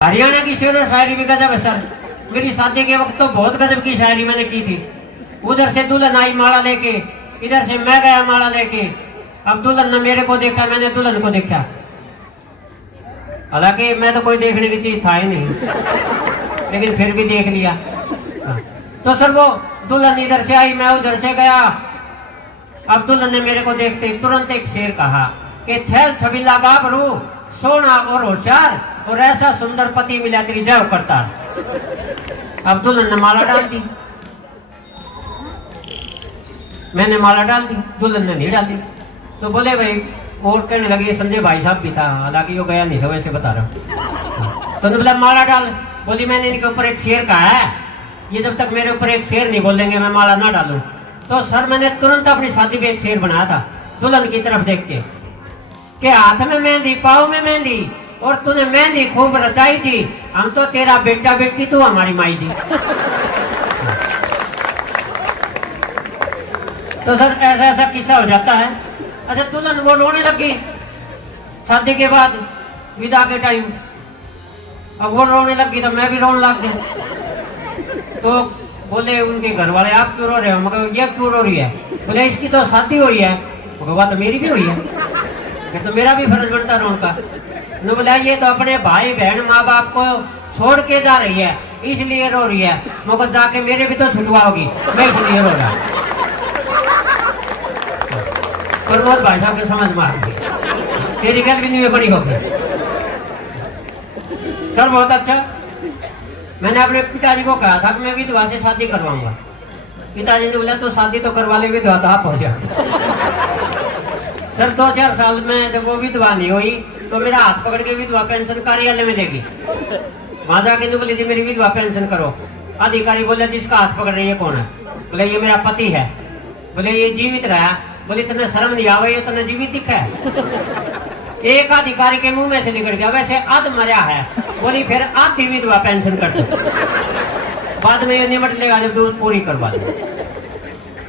हरियाणा की शेर और शायरी भी गजब है सर। मेरी शादी के वक्त तो बहुत गजब की शायरी मैंने की थी। उधर से दुल्हन आई माला लेके, इधर से मैं गया माला लेके। अब दुल्हन ने मेरे को देखा, मैंने दुल्हन को देखा। हालांकि मैं तो कोई देखने की चीज था ही नहीं, लेकिन फिर भी देख लिया। तो सर वो दुल्हन इधर से आई, मैं उधर से गया। अब दुल्हन ने मेरे को देखते ही तुरंत एक शेर कहा कि छैल छबीला गाभरू, सोना और होशियार, और ऐसा सुंदर पति मिला तेरी जय करता। अब दुल्हन ने माला डाल दी, मैंने माला डाल दी, दुल्हन ने नहीं डाली। तो बोले भाई, और कहने लगे संजय भाई साहब भी था, हालांकि वो गया नहीं था, वैसे बता रहा हूँ। तो बोला माला डाल। बोली मैंने इनके ऊपर एक शेर कहा है, ये जब तक मेरे ऊपर एक शेर नहीं बोलेंगे मैं माला ना डालूं। तो सर मैंने तुरंत अपनी शादी पे एक शेर बनाया था दुल्हन की तरफ देख के हाथ में मेहंदी पाँव में मेहंदी, और तूने मेहंदी खूब रचाई थी, हम तो तेरा बेटा बेटी, तू हमारी माई जी। तो सर ऐसा ऐसा किस्सा हो जाता है। अच्छा दुल्हन वो रोने लगी शादी के बाद, विदा के टाइम। अब वो रोने लगी तो मैं भी रोने लग गया। तो बोले उनके घर वाले आप क्यों रो रहे हो? मगर ये क्यों रो रही है? बोले इसकी तो शादी हुई है। तो मेरी भी हुई है, तो मेरा भी फर्ज बनता है उनका। ने बोला ये तो अपने भाई बहन माँ बाप को छोड़ के जा रही है, इसलिए रो रही है। मगर जाके मेरे भी तो छुटवाओगी, मैं इसलिए रो रहा। प्रमोद भाई साहब के समझ में आ गई, तेरी गल भी नहीं बड़ी होगी। सर बहुत अच्छा। मैंने अपने पिताजी को कहा था कि मैं विधवा से शादी करवाऊंगा। पिताजी ने बोला तो शादी तो करवा ले, विधवा तो आप हो जाओ। सर 2-4 साल में जब वो विधवा नहीं हुई तो मेरा हाथ पकड़ के विधवा पेंशन कार्यालय में देगी। वहां जाके बोली थी मेरी विधवा पेंशन करो। अधिकारी बोले जिसका हाथ पकड़ रही है कौन है? बोले ये मेरा पति है। बोले ये जीवित रहा? बोले इतना शर्म नहीं आवे, ये तो जीवित दिखा है। एक अधिकारी के मुंह में से निकल गया, वैसे आध मरा है। बोली फिर आधी विधवा पेंशन कर दो, बाद में ये निमट लेगा जब दूध पूरी करवा दो।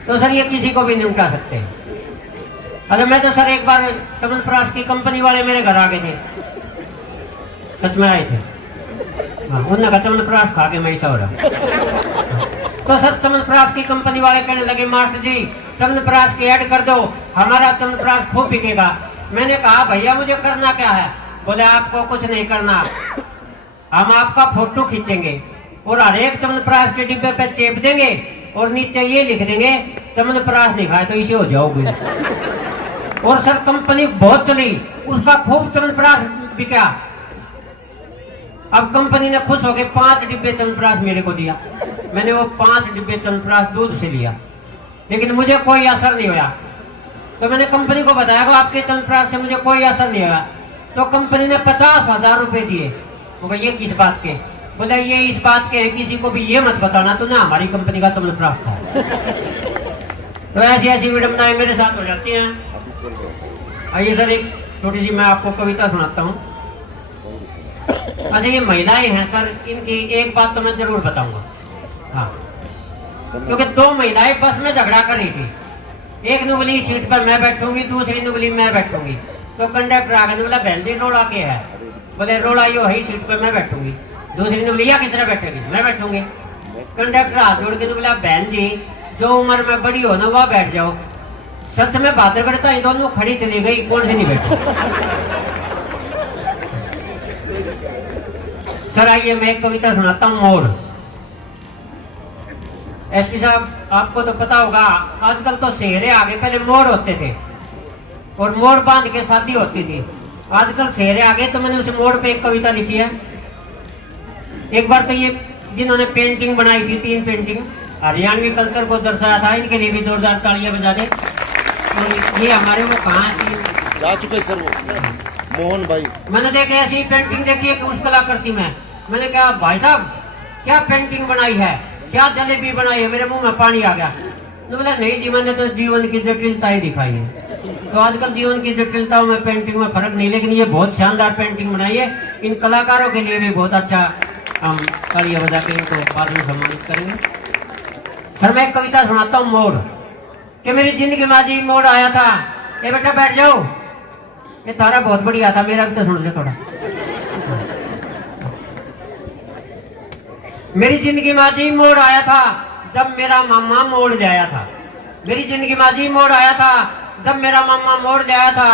तो सर ये किसी को भी निपटा सकते हैं। अगर मैं तो सर एक बार चमनप्राश की कंपनी वाले मेरे घर आ गए थे, सच में आए थे। हाँ, उन्होंने कहा चमनप्राश खा के मैं ऐसा हो रहा। तो सर चमनप्राश की कंपनी वाले कहने लगे मास्टर जी चमनप्राश की ऐड कर दो, हमारा चमनप्राश खूब बिकेगा। मैंने कहा भैया मुझे करना क्या है? बोले आपको कुछ नहीं करना, हम आपका फोटो खींचेंगे और हर एक चमनप्राश के डिब्बे पे चेप देंगे और नीचे ये लिख देंगे चमनप्राश नहीं खाए तो इसे हो जाओगे। और सर कंपनी बहुत चली, उसका खूब चमनप्राश बिका। अब कंपनी ने खुश होकर 5 डिब्बे चमनप्राश मेरे को दिया। मैंने वो 5 डिब्बे चमनप्राश दूध से लिया, लेकिन मुझे कोई असर नहीं हुआ। तो मैंने कंपनी को बताया कि आपके चमनप्राश से मुझे कोई असर नहीं हुआ। तो कंपनी ने 50,000 रुपए दिए। बोला ये किस बात के? बोला ये इस बात के है, किसी को भी ये मत बताना तूने हमारी कंपनी का चमनप्राश था। तो ऐसी ऐसी विडम्बनाएं मेरे साथ हो जाती हैं। आइए सर एक छोटी सी मैं आपको कविता सुनाता हूँ। अच्छा ये महिलाएं हैं सर, इनकी एक बात तो मैं जरूर बताऊंगा। हाँ, क्योंकि 2 महिलाएं बस में झगड़ा कर रही थी। एक ने बोली सीट पर मैं बैठूंगी, दूसरी ने बोली मैं बैठूंगी। तो कंडक्टर आगे ने बोला बहन जी रोड़ा के है? बोले रोड़ा यो है, सीट पर मैं बैठूंगी। दूसरी ने बोली या किस तरह बैठेगी? मैं बैठूंगी। कंडक्टर हाथ जोड़ के ने बोला बहन जी जो उम्र में बड़ी हो ना वह बैठ जाओ। सच में बात करता है, दोनों खड़ी चली गई, कौन से नहीं बैठे। सर आइए मैं एक कविता सुनाता हूँ, मोर। एसपी साहब आपको तो पता होगा आजकल तो सेहरे आ गए, पहले मोर होते थे और मोर बांध के शादी होती थी। आजकल सेहरे आ गए तो मैंने उस मोर पे एक कविता लिखी है। एक बार तो ये जिन्होंने पेंटिंग बनाई थी, 3 पेंटिंग हरियाणवी कल्चर को दर्शाया था, इनके लिए भी जोरदार तालियां बजा दे। तो ये हमारे वो कहाँ जा चुके सर, वो मोहन भाई। मैंने देखा ऐसी पेंटिंग देखी है कि उस कलाकृति में। मैंने कहा भाई साहब क्या पेंटिंग बनाई है, क्या जलेबी बनाई है? मेरे मुंह में पानी आ गया। तो बोला नहीं जी मैंने तो जीवन की जटिलता ही दिखाई है। तो आजकल जीवन की जटिलताओं में पेंटिंग में फर्क नहीं, लेकिन ये बहुत शानदार पेंटिंग बनाई है। इन कलाकारों के लिए भी बहुत अच्छा, हम तालियां बजा के इनको बाद में सम्मानित करेंगे। सर मैं एक कविता सुनाता हूँ, मोड़। कि मेरी जिंदगी में आज मोड़ आया था। ये बेटा बैठ जाओ, ये तारा बहुत बढ़िया था, मेरा भी तो सुन ले थोड़ा। मेरी जिंदगी में अजीब मोड़ आया था जब मेरा मामा मोड़ ले आया था। मेरी जिंदगी में अजीब मोड़ आया था जब मेरा मामा मोड़ ले आया था।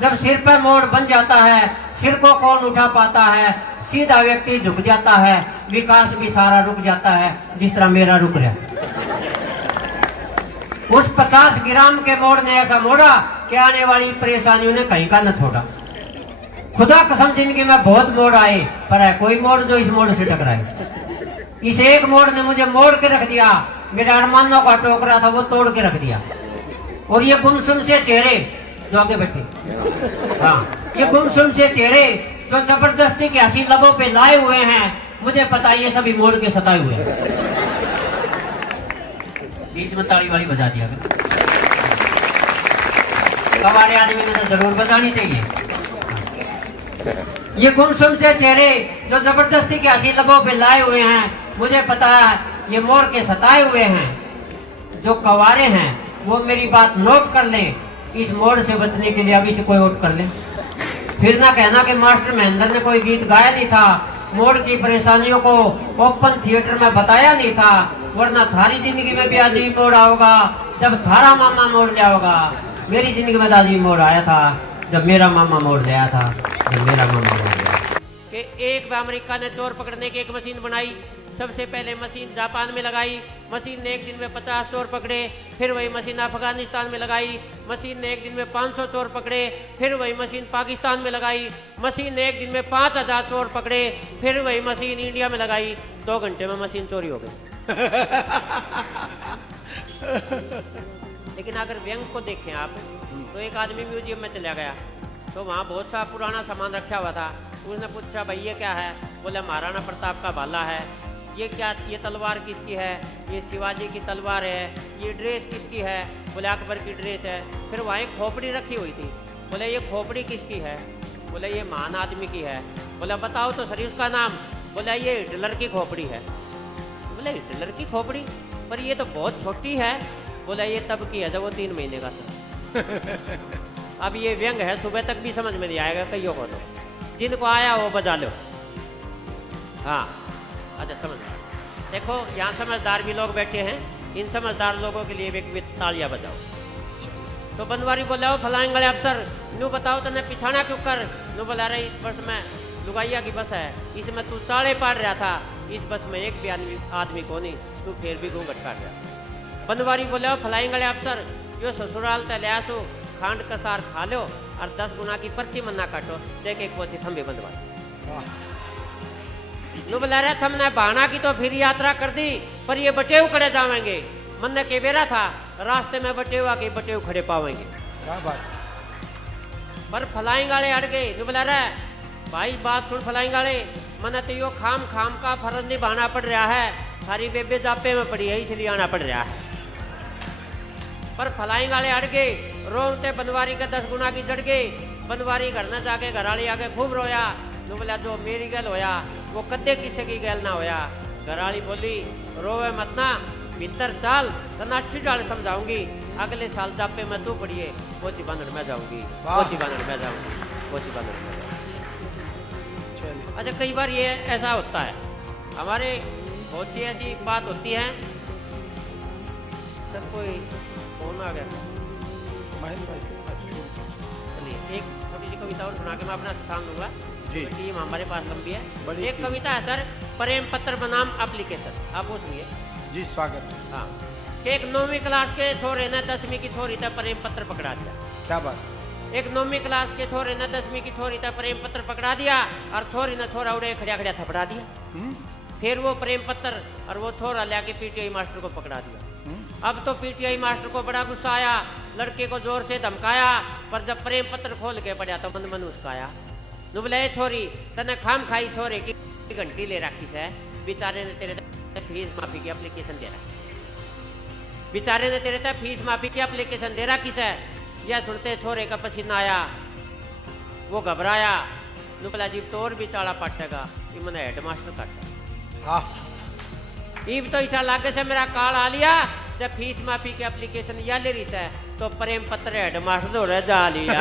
जब सिर पर मोड़ बन जाता है, सिर को कौन उठा पाता है, सीधा व्यक्ति झुक जाता है, विकास भी सारा रुक जाता है, जिस तरह मेरा रुक रहा। उस 50 ग्राम के मोड़ ने ऐसा मोड़ा कि आने वाली परेशानियों ने कहीं का न छोड़ा। खुदा कसम जिंदगी में बहुत मोड़ आए, पर है कोई मोड़ जो इस मोड़ से टकराए। इस एक मोड़ ने मुझे मोड़ के रख दिया, मेरे अरमानों का टोकरा था वो तोड़ के रख दिया। और ये गुमसुम से चेहरे जो आगे बैठे, हाँ, ये गुमसुम से चेहरे जो जबरदस्ती के हंसी लबों पे लाए हुए हैं, मुझे पता है ये सभी मोड़ के सताए हुए हैं। बीच में ताली वाली बजा दिया, कबाड़े आदमी ने तो जरूर बजानी चाहिए। ये गुमसुम से चेहरे जो जबरदस्ती के हंसी लबों पे लाए हुए हैं, मुझे पता है ये मोड़ के सताए हुए हैं। जो कवारे हैं वो मेरी बात नोट कर लें, इस मोड़ से बचने के लिए अभी से कोई वोट कर ले। फिर ना कहना कि मास्टर महेंद्र ने कोई गीत गाया नहीं था, मोड़ की परेशानियों को ओपन थिएटर में बताया नहीं था, वरना थारी जिंदगी में भी अजीब मोड़ आओगा जब थारा मामा मोड़ जाओगा। मेरी जिंदगी में अजीब मोड़ आया था जब मेरा मामा मोड़ गया था, जब मेरा मामा मोड़ गया। एक अमेरिका ने चोर पकड़ने की एक मशीन बनाई। सबसे पहले मशीन जापान में लगाई। मशीन ने एक दिन में 50 चोर पकड़े। फिर वही मशीन अफगानिस्तान में लगाई। मशीन ने एक दिन में 500 चोर पकड़े। फिर वही मशीन पाकिस्तान में लगाई। मशीन ने एक दिन में 5000 चोर पकड़े। फिर वही मशीन इंडिया में लगाई। 2 घंटे में मशीन चोरी हो गई। लेकिन अगर व्यंग को देखें आप, तो एक आदमी म्यूजियम में चला गया, तो वहाँ बहुत सा पुराना सामान रखा हुआ था। उसने पूछा भाई ये क्या है? बोले महाराणा प्रताप का भाला है। ये क्या, ये तलवार किसकी है? ये शिवाजी की तलवार है। ये ड्रेस किसकी है? बोले अकबर की ड्रेस है। फिर वहाँ एक खोपड़ी रखी हुई थी। बोले ये खोपड़ी किसकी है? बोले ये महान आदमी की है। बोले बताओ तो सही उसका नाम। बोले ये हिटलर की खोपड़ी है। बोले हिटलर की खोपड़ी? पर ये तो बहुत छोटी है। बोले ये तब की है जब वो 3 महीने का था। अब ये व्यंग है, सुबह तक भी समझ में नहीं आएगा कईयों को। तो जिनको आया वो बजा लो। हाँ अच्छा समझ। देखो यहाँ समझदार भी लोग बैठे हैं, इन समझदार लोगों के लिए भी तालियां बजाओ। तो बनवारी बोला हो फलाएंगे अफसर नू बताओ तने पिछाना क्यों कर? नू बोला रहे इस बस में लुगाइया की बस है, इसमें तू ताड़े पाड़ रहा था, इस बस में एक भी आदमी को नहीं, तू फिर भी घूंघट काट रहा। बनवारी बोले हो फलाएंगे अफसर जो ससुराल ते लिया सो खांड कसार खा लो और 10 गुना की पर्ची मन्ना काटो। देख एक पोछी थम्बे बनवारी नु बोला रहे हमने बहाना की तो फिर यात्रा कर दी, पर ये बटेव खड़े जावेंगे। मन के बेरा था रास्ते में बटेव आके बटेव खड़े पावेंगे। क्या बात? पर फलाई गाड़े अड़ गए। नु बोला रहे भाई बात सुन फलाई गाड़े, मन तो यो खाम खाम का फर्ज निभाना पड़ रहा है, सारी बेबे जापे में पड़ी है इसलिए आना पड़ रहा है। पर फलाई गाड़े अड़ गए। रोते बनवारी का 10 गुना की जड़ गई। बनवारी घर न जाके घराली आके खूब रोया। नु बोला जो मेरी गल होया वो कदे किसी की गल ना होया। घराली बोली रोवे मत ना, भीतर चाल तना अच्छी डाल समझाऊंगी। अगले साल जापे में तू पड़िए, पोची बांधड़ में जाऊंगी, पोची बांधड़ में जाऊंगी, पोची बांधड़ में जाऊंगी। अच्छा कई बार ये ऐसा होता है, हमारे बहुत सी ऐसी बात होती है। सर कोई फोन आ गया। चलिए एक छोटी सी कविता और सुना के मैं अपना स्थान दूंगा जी। टीम हमारे पास लंबी है। एक कविता है सर, प्रेम पत्र बनाम एप्लीकेशन, आप वो सुनिए जी। स्वागत। हाँ, एक 9वीं क्लास के छोरे ने 10वीं की छोरी तक प्रेम पत्र पकड़ा दिया। क्या बात? एक 9वीं क्लास के छोरे ने 10वीं की छोरी तक प्रेम पत्र पकड़ा दिया और छोरी ने छोरा उड़े खड़िया खड़िया थपड़ा दिया। फिर वो प्रेम पत्र और वो छोरा ले आके पीटीआई मास्टर को पकड़ा दिया। अब तो पीटीआई मास्टर को बड़ा गुस्सा आया, लड़के को जोर से धमकाया, पर जब प्रेम पत्र खोल के पड़ा तो मन मन उसकाया। नु बोले छोरी तने खाम खाई छोरे की घंटी ले रखी है, बेचारे ने तेरे फीस माफी की एप्लीकेशन दे रखी, बेचारे ने तेरे तक फीस माफी की एप्लीकेशन दे रखी है। यह सुनते छोरे का पसीना आया, वो घबराया। नु बोला जी तोर भी चाड़ा पाटेगा, ये मैंने हेडमास्टर काटा। इब तो ऐसा लागे से मेरा कार्ड आ लिया, जब फीस माफी की एप्लीकेशन या ले रही है तो प्रेम पत्र हेडमास्टर तो रह जा लिया।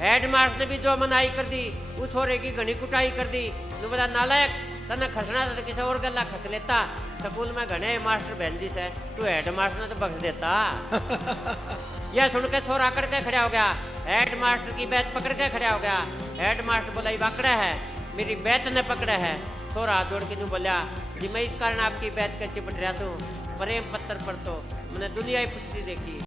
हेडमास्टर ने भी जो मनाई कर दी, उस छोरे की घनी कुटाई कर दी। नु बोला नालायक तने खसना तो किसी और गल्ला खस लेता। स्कूल में घने मास्टर बहन जी से तू हेड मास्टर ने तो बख्श देता। यह सुन के छोरा आकड़ के खड़ा हो गया, हेड मास्टर की बैत पकड़ के खड़ा हो गया। हेड मास्टर बोला ये पकड़ा है, मेरी बैत ने पकड़ा है। छोरा दौड़ के यूं बोलिया जी मैं इस कारण आपकी बैत के चिपट रहा हूँ, प्रेम पत्थर पर तो मैंने दुनिया ही पुछती देखी।